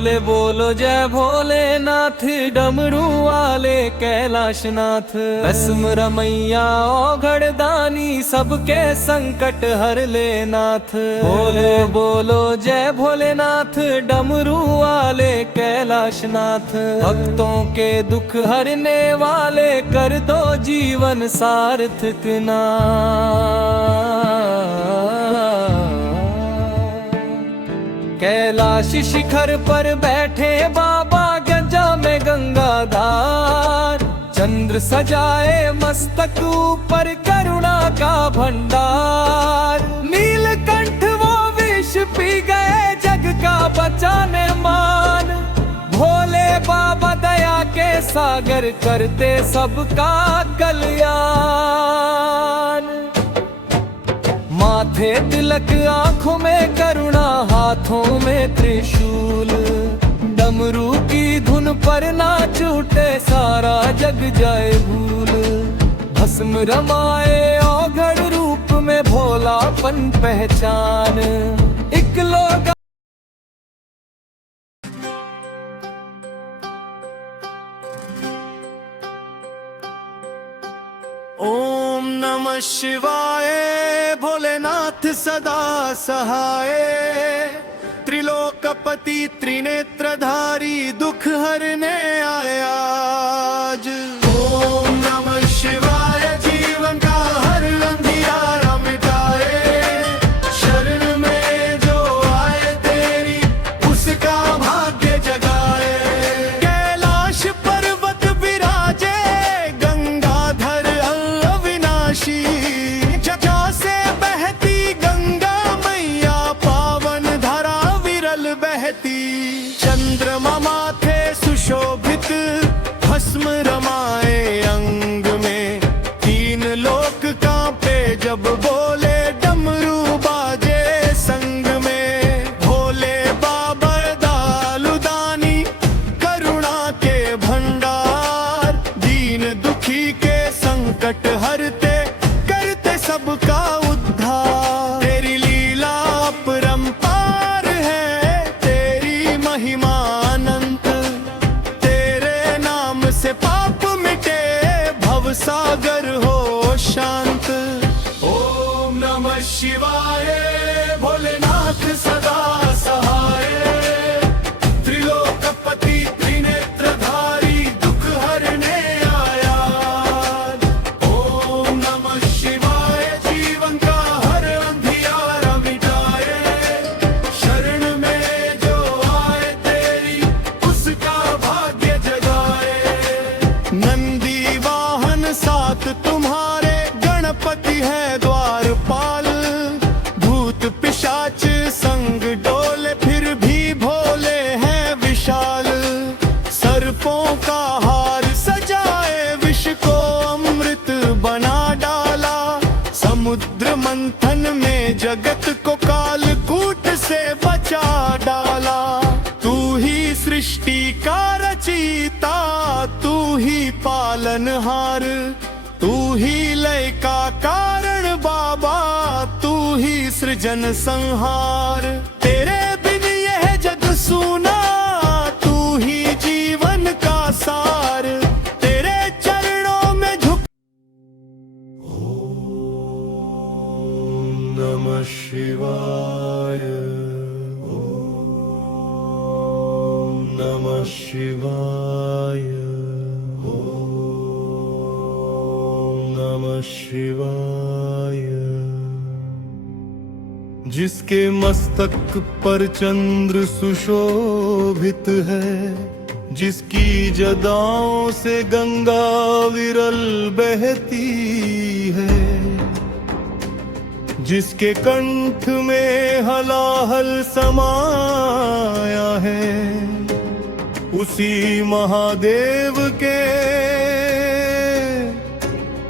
बोले बोलो जय भोलेनाथ, डमरू वाले कैलाशनाथ। भस्म रमैया ओघड़ दानी, सबके संकट हर ले नाथ। बोले बोलो जय भोलेनाथ, डमरू वाले कैलाशनाथ। भक्तों के दुख हरने वाले, कर दो जीवन सार्थक ना। कैलाश शिखर पर बैठे बाबा, गंजा में गंगाधार। चंद्र सजाए मस्तक ऊपर, करुणा का भंडार। नीलकंठ वो विष पी गए, जग का बचाने मान। भोले बाबा दया के सागर, करते सबका कल्याण। माथे तिलक, आंखों में करुणा, हाथों में त्रिशूल। डमरू की धुन पर ना छूटे, सारा जग जाए भूल। भस्म रमाए ओघड़ रूप में, भोलापन पहचान। इकलौता ओम नमः शिवाय, भोलेनाथ सदा सहाय। त्रिलोकपति त्रिनेत्रधारी, दुख हरने आया आज। ओम नमः शिवाय, जीवन का हर अंधियारा मिटाए। शरण में जो आए तेरी, उसका भाग्य जगाए। कैलाश पर्वत विराजे, गंगाधर अविनाशी। जटा से बहती गंगा मैया, पावन धरा विरल बहती। चंद्रमा माथे सुशोभित, भस्म रमाए अंग में। तीन लोक कांपे जब बोले, डमरू बाजे संग में। भोले बाबा दयालु दानी, करुणा के भंडार। दीन दुखी के संकट हरते, करते सबका उद्धार। तेरी लीला अपरंपार है, तेरी महिमा अनंत। तेरे नाम से पाप मिटे, भव सागर हो शांत। ओम नमः शिवाय, भोलेनाथ सदा सहाय। त्रिलोकपति त्रिनेत्रधारी, दुख हरने आया। ओम नमः शिवाय, जीवन का हर अंधियारा मिटाए। शरण में जो आए तेरी, उसका भाग्य जगाए। नंदी वाहन साथ तुम्हारे, गणपति है द्वारपाल। भूत पिशाच संग डोले, फिर भी भोले हैं विशाल। सर्पों का हार सजाए, विष को अमृत बना डाला। समुद्र मंथन में जगत को कालकूट से बचा डाला। तू ही सृष्टि का रचयिता, तू ही पालनहार। तू ही लय का कारण बाबा, तू ही सृजन संहार। तेरे बिन यह जग सूना, तू ही जीवन का सार। तेरे चरणों में झुक। ओम नमः शिवाय, ओम नमः शिवाय, ओम नमः शिवाय। जिसके मस्तक पर चंद्र सुशोभित है, जिसकी जदाओं से गंगा विरल बहती है। जिसके कंठ में हलाहल समाया है, उसी महादेव के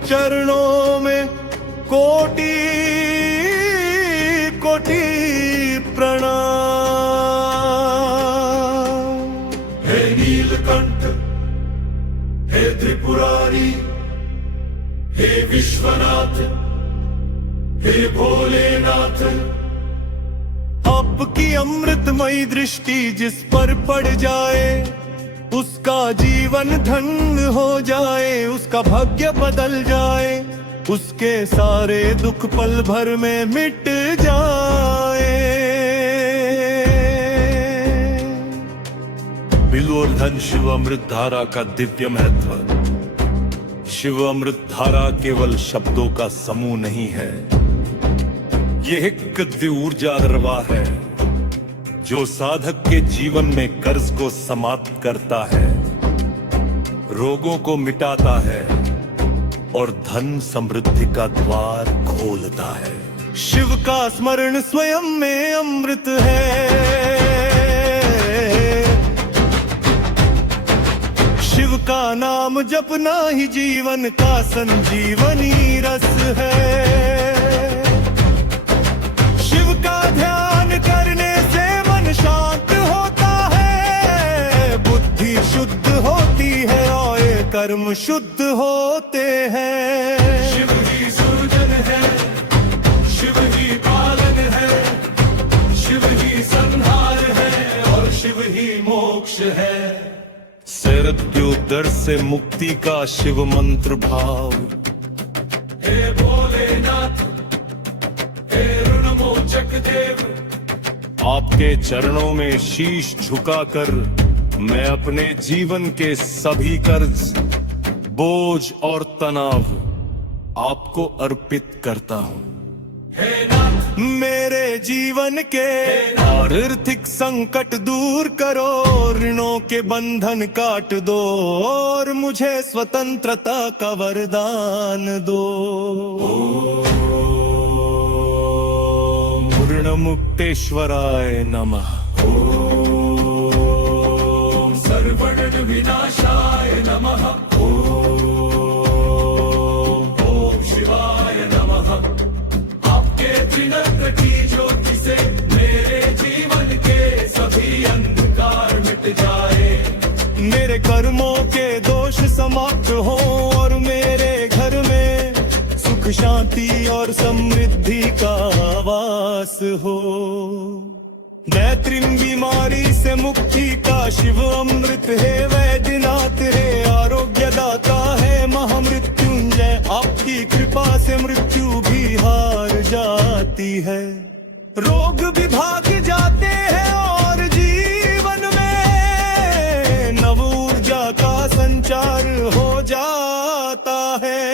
चरणों में कोटि कोटि प्रणाम। हे नीलकंठ, हे त्रिपुरारी, हे विश्वनाथ, हे भोलेनाथ। आपकी अमृतमयी दृष्टि जिस पर पड़ जाए उसका जीवन धन्य हो जाए, उसका भाग्य बदल जाए, उसके सारे दुख पल भर में मिट जाए। बिल्वोर्धन शिव अमृत धारा का दिव्य महत्व। शिव अमृत धारा केवल शब्दों का समूह नहीं है, यह एक दिव्य ऊर्जा दरबार है जो साधक के जीवन में कर्ज को समाप्त करता है, रोगों को मिटाता है और धन समृद्धि का द्वार खोलता है। शिव का स्मरण स्वयं में अमृत है, शिव का नाम जपना ही जीवन का संजीवनी रस है। शिव का ध्यान करने से मन शांत होता है, बुद्धि शुद्ध होती है और कर्म शुद्ध होते हैं। शिव ही सृजन है, शिव ही पालन है, शिव ही संहार है और शिव ही मोक्ष है। मृत्युदर से मुक्ति का शिव मंत्र भाव। हे भोलेनाथ, हे ऋणमोचक देव, आपके चरणों में शीश झुकाकर मैं अपने जीवन के सभी कर्ज, बोझ और तनाव आपको अर्पित करता हूँ। हे नाथ, मेरे जीवन के आर्थिक संकट दूर करो, ऋणों के बंधन काट दो और मुझे स्वतंत्रता का वरदान दो। पूर्ण मुक्तेश्वराय नमः। सर्वण विनाशाय नमः। ओम शिवाय नमः। आपके त्रिनेत्र की ज्योति से मेरे जीवन के सभी अंधकार मिट जाए, मेरे कर्मों के दोष समाप्त हो और मेरे घर में सुख शांति और समृद्धि का वास हो। दैत्रिम बीमारी से मुक्ति का शिव अमृत है, वैद्यनाथ है, आरोग्य दाता है, महामृत्युंजय। आपकी कृपा से मृत्यु भी हार जाती है, रोग भी भाग जाते हैं और जीवन में नव ऊर्जा का संचार हो जाता है।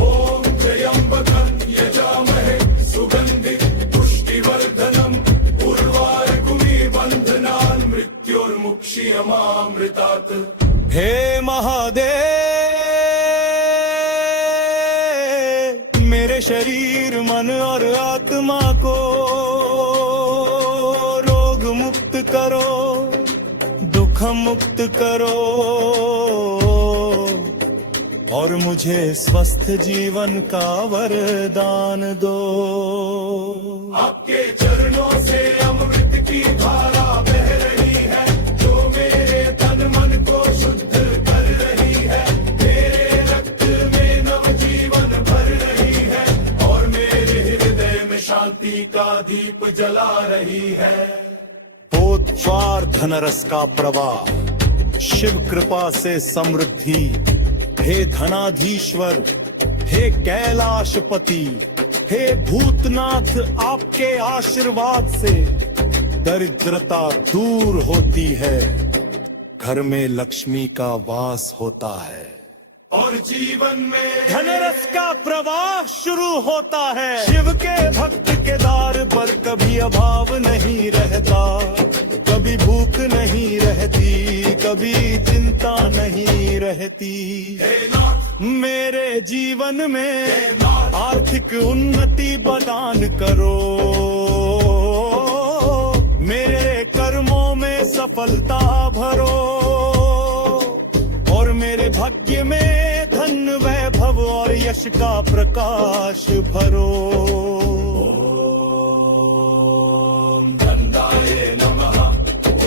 ओम त्र्यंबकं यजामहे सुगंधिं पुष्टिवर्धनम् उर्वारुकमिव बन्धनान् मृत्योर्मुक्षीयमामृतात्। हे महादेव, मेरे शरीर मन और आत्मा को रोग मुक्त करो, दुख मुक्त करो और मुझे स्वस्थ जीवन का वरदान दो। आपके चरणों से अमृत की धारा बह रही है, जो मेरे तन मन को शुद्ध कर रही है, मेरे रक्त में नव जीवन भर रही है और मेरे हृदय में शांति का दीप जला रही है। पोतवार धनरस का प्रवाह, शिव कृपा से समृद्धि। हे धनाधीश्वर, हे कैलाशपति, हे भूतनाथ, आपके आशीर्वाद से दरिद्रता दूर होती है, घर में लक्ष्मी का वास होता है और जीवन में धनरस का प्रवाह शुरू होता है। शिव के भक्त के द्वार पर कभी अभाव नहीं रहता, कभी भूख नहीं रहती, कभी चिंता नहीं रहती। मेरे जीवन में आर्थिक उन्नति प्रदान करो, मेरे कर्मों में सफलता भरो और मेरे भाग्य में धन वैभव और यश का प्रकाश भरो। ओम धन्याय नमः,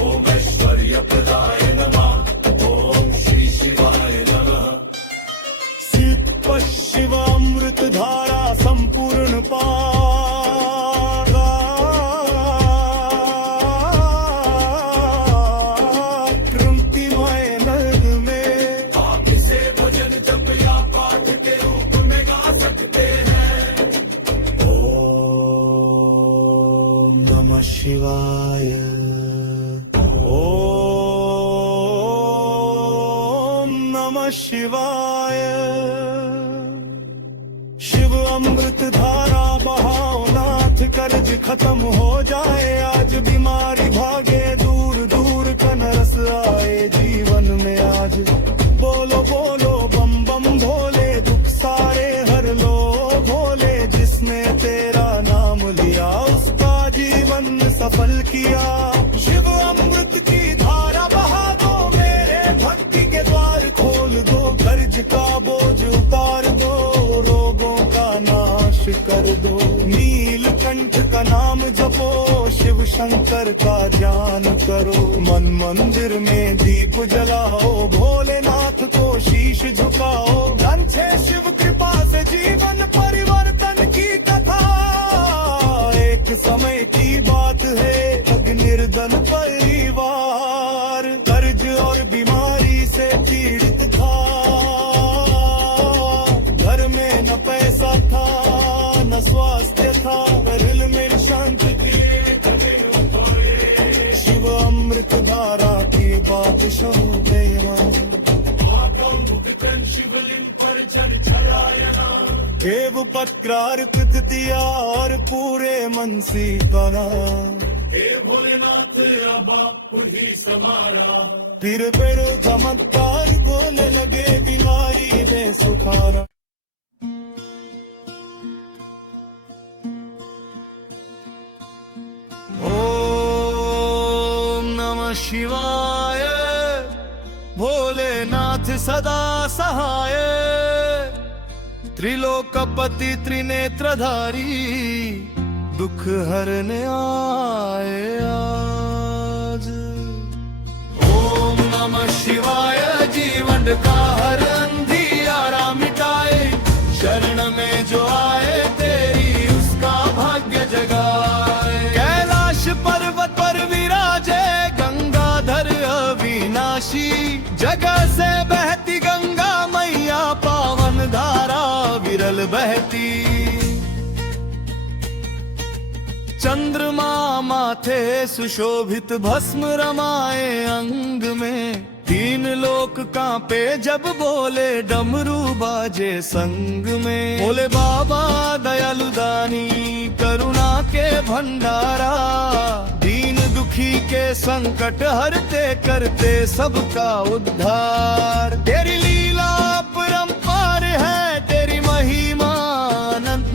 ओम ऐश्वर्यप्रदाय नमः, ओम श्री शिवाय नमः। सिद्ध शिव अमृत धारा संपूर्ण पागा, नमः शिवाय। शिव अमृत धारा बहाओ नाथ, कर्ज खत्म हो जाए आज, बीमारी भागे दूर दूर, कनरस आए जीवन में आज। बोलो बोलो बम बम भोले, दुख सारे हर लो भोले, जिसने तेरा नाम लिया उसका जीवन सफल किया। शिव अमृत की धारा बहा दो, मेरे भक्ति के द्वार खोल दो, कर्ज का बोझ उतार दो, रोगों का नाश कर दो। नीलकंठ का नाम जपो, शिव शंकर का ध्यान करो, मन मंदिर में दीप जलाओ, भोलेनाथ को शीश झुकाओ। धन छे शिव कृपा से जीवन परिवर्तन की कथा, एक समय की बात है अब निर्धन परिवार, कर्ज और बीमारी से पीड़ित था, घर में न पैसा था न स्वास्थ्य था, दिल में शांति थी। शिव अमृत धारा की बात सुनते शिवलिंग पर चढ़ चढ़ाया, देव पत्कार कृतिया और पूरे मन सी बना। हे भोलेनाथ अब पुरी समारा, फिर चमत्कार बोले लगे, बीमारी में सुखारा। ओम नमः शिवाय, भोलेनाथ सदा सहाय, त्रिलोकपति त्रिनेत्रधारी, दुख हरने आए आज। ओम नमः शिवाय, जीवन का हर अंधियारा मिटाए, शरण में जो आए तेरी उसका भाग्य जगाए। कैलाश पर्वत पर विराजे गंगाधर अविनाशी, जगह से बहती गंगा मैया, पावन धारा विरल बहती। चंद्रमा माथे सुशोभित, भस्म रमाए अंग में, तीन लोक कांपे जब बोले, डमरू बाजे संग में। बोले बाबा दयालु दानी, करुणा के भंडारा, दीन दुखी के संकट हरते, करते सबका उद्धार। तेरी लीला परंपार है, तेरी महिमा अनंत,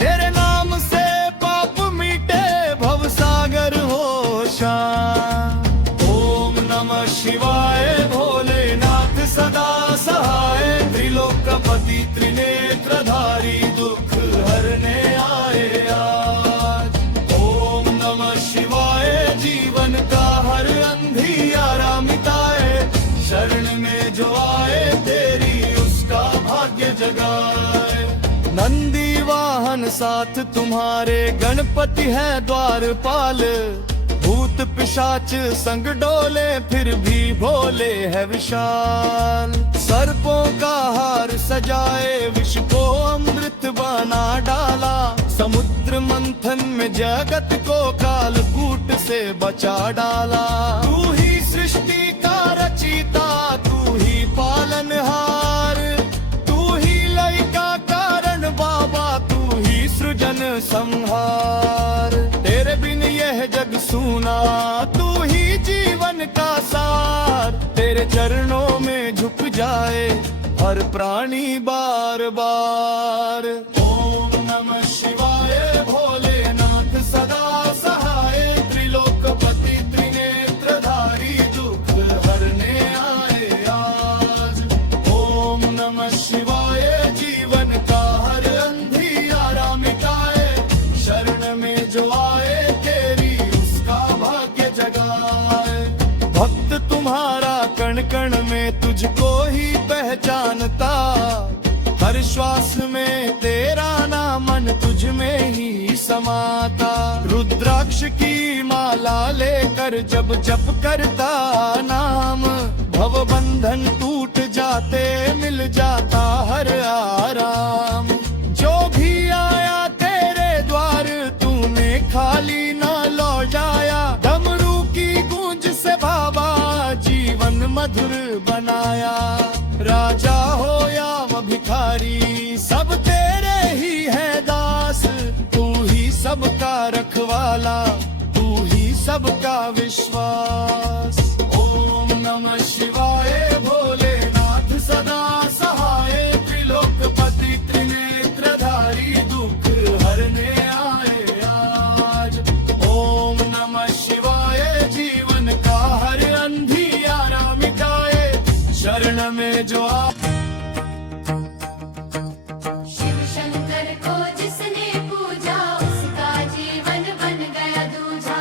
तेरे नाम से पाप मीटे, भव सागर हो शांत। ओम नमः शिवाय, भोलेनाथ सदा सहाय, त्रिलोकपति त्रिनेत्रधारी, दुख हरने आए आज। ओम नमः शिवाय, जीवन का हर अंधियारा मिटाए, शरण में जो आए तेरी उसका भाग्य जगाए। नंदी वाहन साथ तुम्हारे, गणपति है द्वारपाल, भूत पिशाच संग डोले, फिर भी भोले है विशाल। सर्पों का हार सजाए, विष को अमृत बना डाला, समुद्र मंथन में जगत को कालकूट से बचा डाला। तू ही सृष्टि का रचयिता, तू ही पालनहार, तू ही लय का कारण बाबा, तू ही सृजन संहार। तेरे बिन यह जग सूना, तू ही जीवन का सार, तेरे चरणों में झुक जाए हर प्राणी बार बार। ओम नमः शिवाय, भोलेनाथ सदा सहाय, त्रिलोकपति त्रिनेत्रधारी, दुख हरने आए आज। ओम नमः शिवाय, जीवन का हर अंधियारा मिटाए, शरण में जो आए तेरी उसका भाग्य जगाए। भक्त तुम्हारा कण कण में तुझको ही पहचानता, हर श्वास में तेरा नाम मन तुझ में ही समाता। रुद्राक्ष की माला लेकर जब जप करता नाम, भव बंधन टूट जाते मिल जाता हर आराम। जो भी आया तेरे द्वार तूने खाली ना लौटाया, डमरू की गूंज से बाबा जीवन मधुर बनाया। मेरा विश्वास। ओम नमः शिवाय भोलेनाथ सदा सहाय, त्रिलोकपति त्रिनेत्रधारी दुख हरने आए आज। ओम नमः शिवाय जीवन का हर अंधियारा मिटाए, शरण में जो आ शिव शंकर को जिसने पूजा, उसका जीवन बन गया दूजा।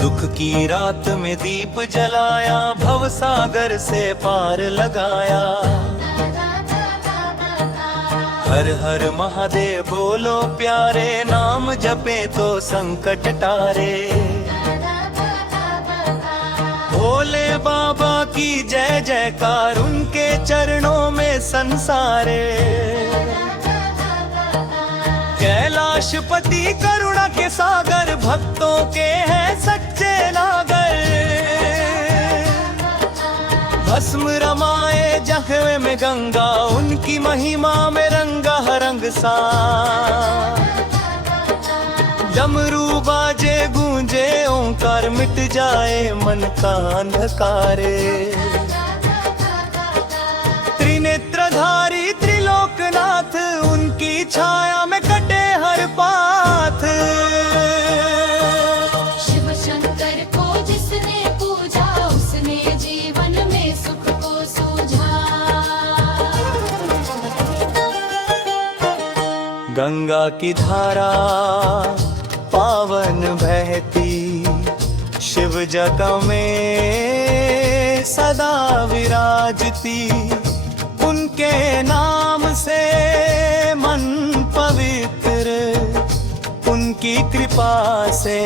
दुख की रात में दीप जलाया, भव सागर से पार लगाया। हर हर महादेव बोलो प्यारे, नाम जपे तो संकट टारे। भोले बाबा की जय जयकार, उनके चरणों में संसारे। कैलाशपति करुणा के सागर, भक्तों के हैं सच्चे नागर। भस्म रमाए जहवे में गंगा, उनकी महिमा में रंगा रंग सा। डमरू बाजे गूंजे ओंकार, मिट जाए मन का अंधकारे। त्रिनेत्रधारी त्रिलोकनाथ, उनकी छाया में कटे हर पाथ। शिव शंकर को जिसने पूजा, उसने जीवन में सुख को सूझा। गंगा की धारा पावन बहती, शिव जग में सदा विराजती। उनके नाम से मन पवित्र, उनकी कृपा से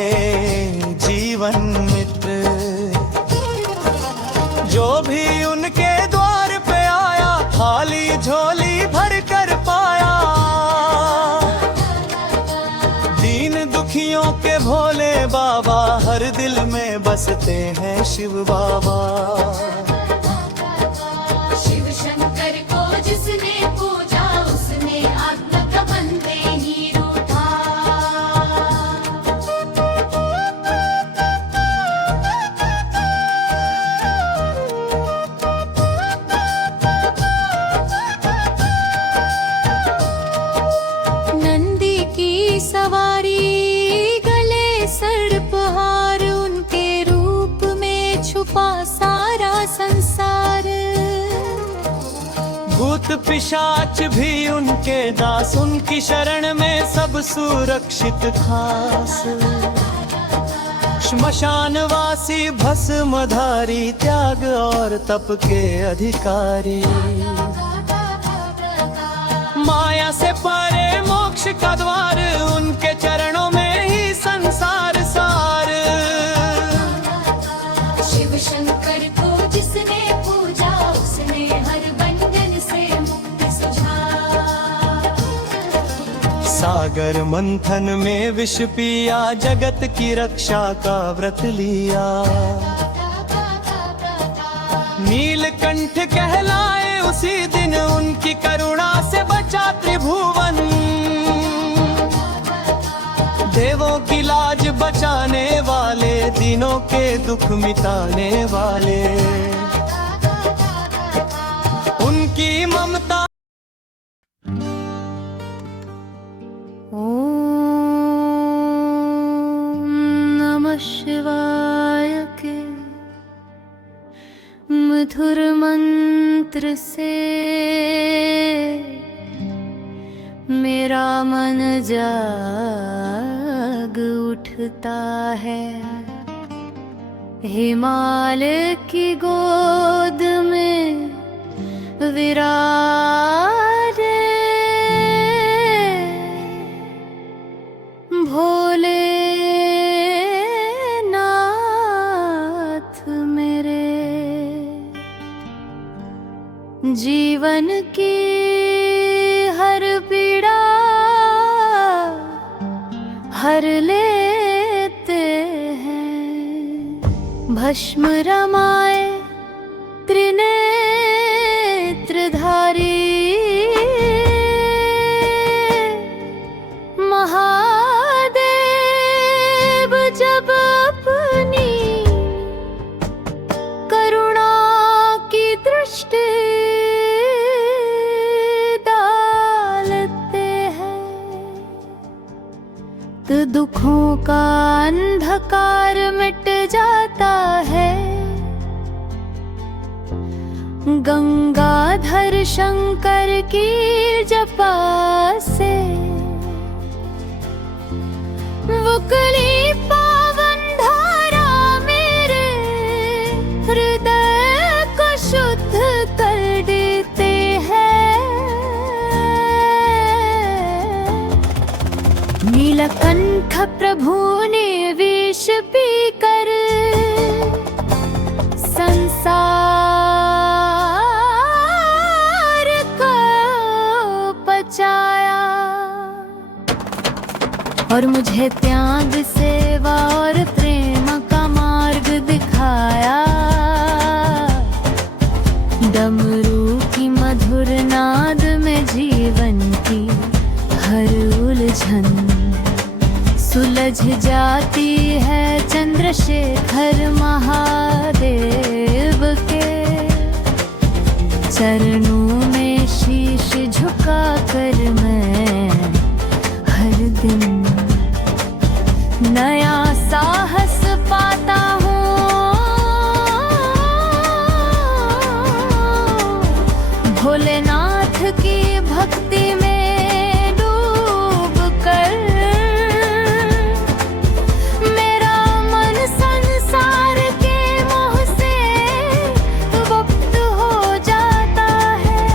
जीवन मित्र। जो भी उनके द्वार पे आया, थाली झोली भर कर पाया। दीन दुखियों के भोले बाबा, हर दिल में बसते हैं शिव बाबा। शिव शंकर को जिसने पूजा, उसने आत्म का बंदे ही रूठा। नंदी की सवारी, गले सर्पहार, उनके रूप में छुपा सारा संसार। भूत पिशाच भी उनके दास, उनकी शरण में सब सुरक्षित खास। श्मशानवासी भस्मधारी, त्याग और तप के अधिकारी। माया से परे मोक्ष का द्वार, उनके चरणों में ही संसार सार। शिव शंकर को जिसने पूजा, उसने हर बंधन से मुक्ति सुझा। सागर मंथन में विष पिया, जगत की रक्षा का व्रत लिया। नीलकंठ कहलाए उसी दिन, उनकी करुणा से बचा त्रिभुवन। देवों की लाज बचाने वाले, दिनों के दुख मिटाने वाले। उनकी ममता। ओम नमः शिवाय के मधुर मंत्र से मेरा मन जाग उठता है। हिमालय की गोद में विराजे भोलेनाथ मेरे। जीवन की हर पीड़ा हर लेते हैं। भस्म रमाए त्रिनेत्रधारी महादेव दुखों का अंधकार मिट जाता है। गंगाधर शंकर की जपा से उगली पावन धारा मेरे हृदय को शुद्ध कर देते हैं। नीलकंठ प्रभु ने विष पीकर संसार को बचाया और मुझे त्याग, सेवा और प्रेम का मार्ग दिखाया। डमरू की मधुर नाद में जीवन की हर उलझन सुलझ जाती है। चंद्रशेखर महादेव के चरणों में शीश झुकाकर मैं हर दिन नया साहस पाता हूँ। भोलेनाथ की भक्ति में डूब कर मेरा मन संसार के मोह से मुक्त हो जाता है।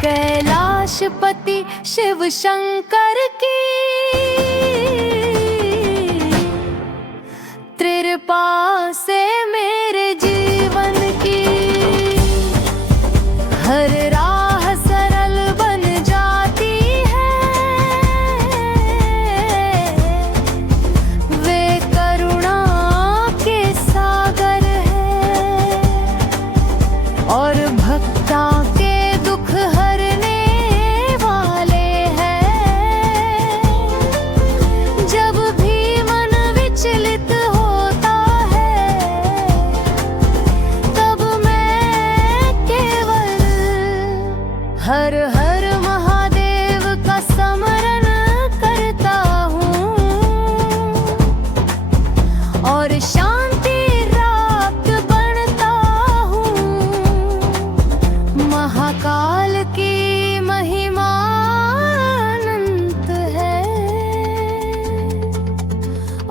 कैलाशपति शिव शंकर की कृपा से मेरे जीवन की हर राह सरल बन जाती है। वे करुणा के सागर हैं और भक्ता के दुख हरने वाले हैं। जब भी मन विचलित होता है तब मैं केवल हर हर महादेव का स्मरण करता हूँ और शांति प्राप्त बनता हूँ। महाकाल की महिमा अनंत है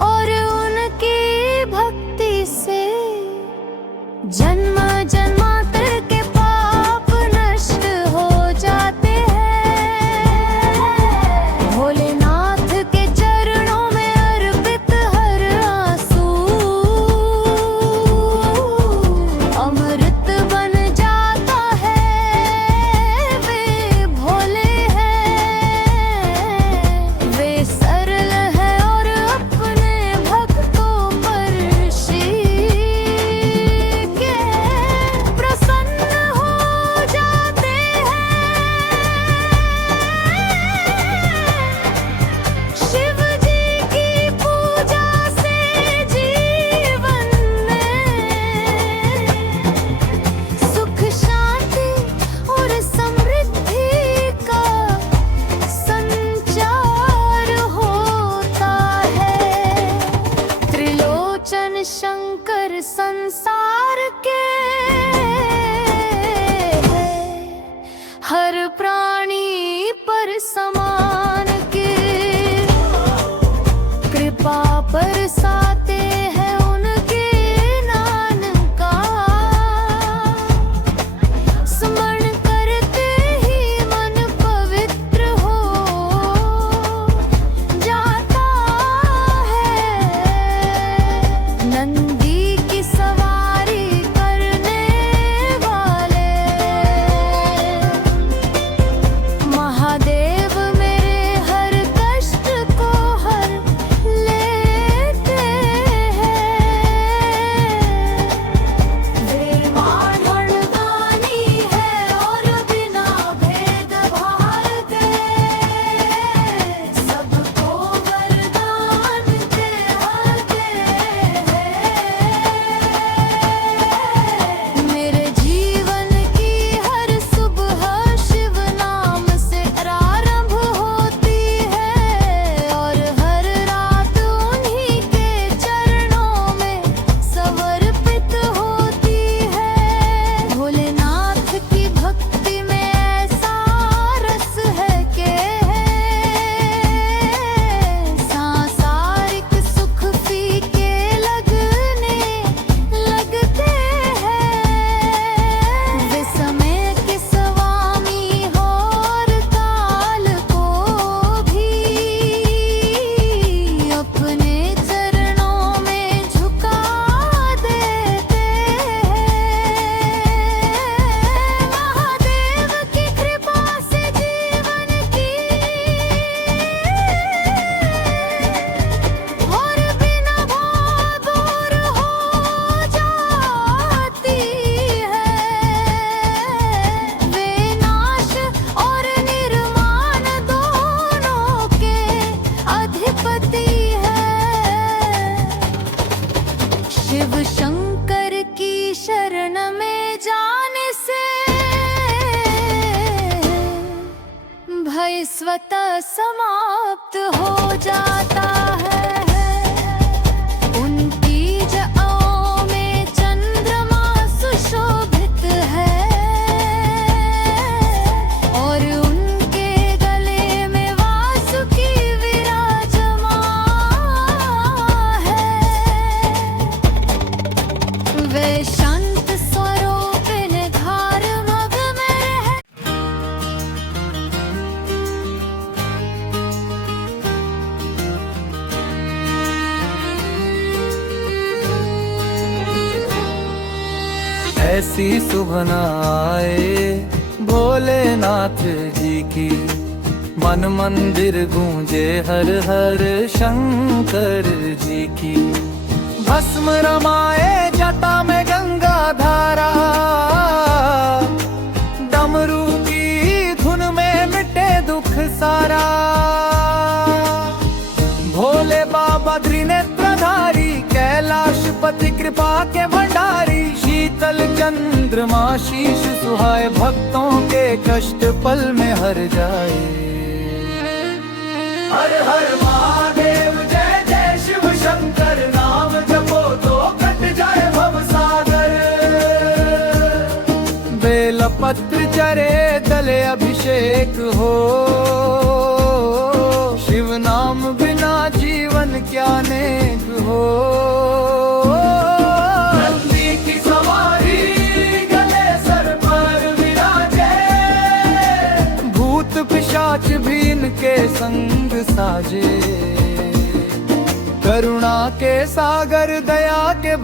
और उनकी भक्ति से जन्म जन्मांतर के पाप नष्ट हो जाते हैं। भोलेनाथ के चरणों में अर्पित हर आंसू अमृत बन जाता है। वे भोले हैं, वे सरल हैं और अपने भक्तों पर शिव के स्वतः समाप्त हो जाता है। उनकी जआओं में चंद्रमा सुशोभित है और उनके गले में वासुकी विराजमान है। वे शांत स्वरूप निधार मग में रह ऐसी सुबह न आए भोलेनाथ जी की, मन मंदिर गूंजे हर हर शंकर जी की। भस्म रमाए जटा में गंगा धारा, डमरू की धुन में मिटे दुख सारा। भोले बाबा त्रिनेत्रधारी, कैलाशपति कृपा के भंडारी। शीतल चंद्रमा शीश सुहाए, भक्तों के कष्ट पल में हर जाए। हर हर महादेव जय जय शिव शंकर, नाम जपो तो कट जाए भव सागर। बेलपत्र चरे तले अभिषेक हो, शिव नाम बिना जीवन क्या नेक हो। नंदी की सवारी गले सर पर विराजे, भूत पिशाच भी इनके संग साजे। करुणा के सागर दया के